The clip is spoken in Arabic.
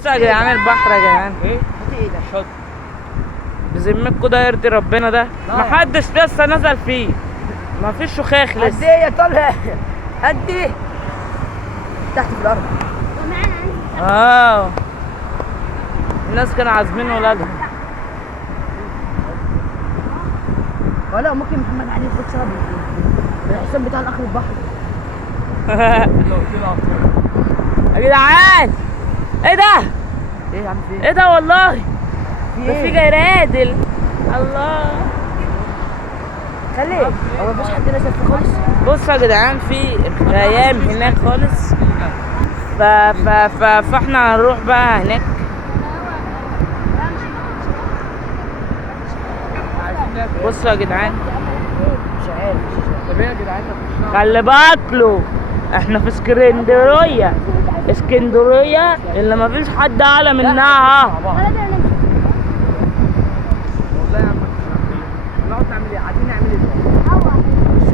بصوا يا جدعان البحر يا جدعان. ايه؟ ايه ده؟ شط. بذمتكوا ده يرضي ربنا ده؟ محدش لسه نزل فيه. مفيش شخاخ قد لسه. ايه يا طلع؟ قد ايه؟ تحت في الارض. الناس كانوا عازمين ولادهم. ولا ممكن محمد علي يفوت سبب الحساب بتاع الاخر البحر. يا جدعان ايه ده؟ ايه يا عم في ايه ده والله؟ في ده في ايه؟ جرادل. الله. خليه هو مفيش حد نزل فيه خالص. بصوا يا جدعان في غيام هناك خالص. فاحنا هنروح بقى هناك. بصوا يا جدعان. مش عارف. طب ايه يا جدعان؟ خلي بالكوا احنا في اسكندريه. اسكندريه اللي مفيش حد اعلى منها. والله يا عم نقعد نعمل ايه؟ عايزين نعمل ايه؟